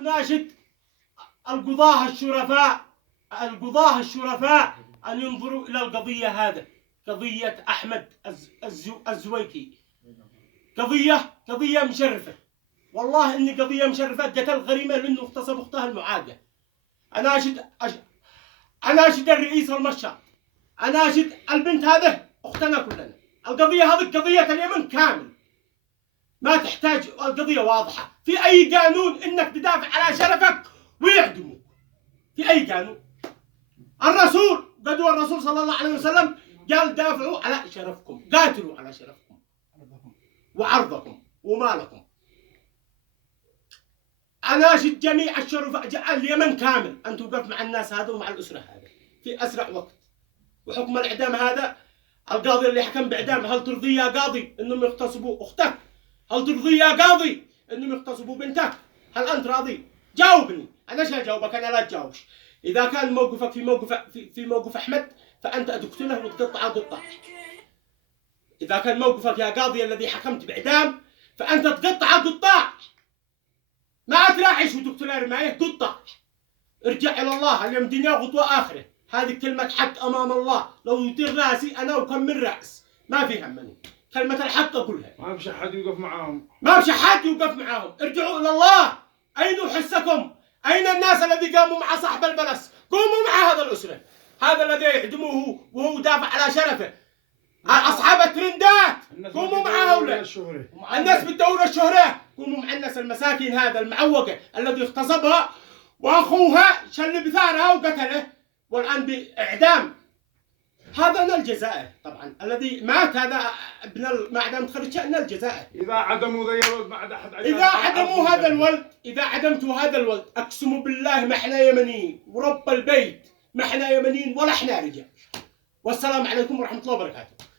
أناشد القضاة الشرفاء أن ينظروا إلى القضية هذا، قضية أحمد الزويكي، قضية مشرفة، والله إني قضية مشرفة. قتل غريمة لأنه اغتصب أختها المعادية. أناشد الرئيس والمشاط، أناشد البنت هذه أختنا كلنا. القضية هذه قضية اليمن كامل، ما تحتاج، القضية واضحة. في أي قانون إنك تدافع على شرفك ويعدموك؟ في أي قانون؟ قدوة الرسول صلى الله عليه وسلم قال دافعوا على شرفكم، قاتلوا على شرفكم وعرضكم ومالكم. أناشد جميع الشرفاء اليمن كامل أن توقف مع الناس هذا ومع الأسرة هذا في أسرع وقت. وحكم الإعدام هذا، القاضي اللي حكم بإعدام، هل ترضي يا قاضي إنهم يغتصبوا أختك؟ هل ترضي يا قاضي إنهم يغتصبوا بنتك؟ هل أنت راضي؟ جاوبني. أنا ايش أجاوبك؟ أنا لا تجاوبش. إذا كان موقفك في موقف أحمد فأنت تقتله وتقطع قطع. إذا كان موقفك يا قاضي الذي حكمت بإعدام فأنت تقطع قطاع، ما تراعيش وتقتل رماية، قطع. ارجع إلى الله، اليوم دنيا غطوة آخرة. هذه كلمة حق أمام الله، لو يطير راسي أنا وكم من رأس ما في همني. كلمة الحق أقولها. ما في حد يوقف معاهم، ما في حد يوقف معاهم. ارجعوا إلى الله. أين حسكم؟ أين الناس الذي قاموا مع صاحب البلس؟ قوموا مع هذا الأسرة، هذا الذي يعدموه وهو دافع على شرفه. أصحاب الترندات قوموا مع هؤلاء. الناس بالدورة الشهرة قوموا مع الناس المساكين، هذا المعوقة الذي اغتصبها وأخوها شل بثارها وقتله والآن بإعدام. هذا نال جزائه طبعا. الذي مات هذا ابن المعدم تخرج نال جزائه. إذا عدموا ذي الولد ما عاد أحد. إذا عدموا هذا الولد، إذا عدمتوا هذا الولد، أقسم بالله ما احنا يمنيين ورب البيت، ما احنا يمنيين ولا احنا رجال. والسلام عليكم ورحمة الله وبركاته.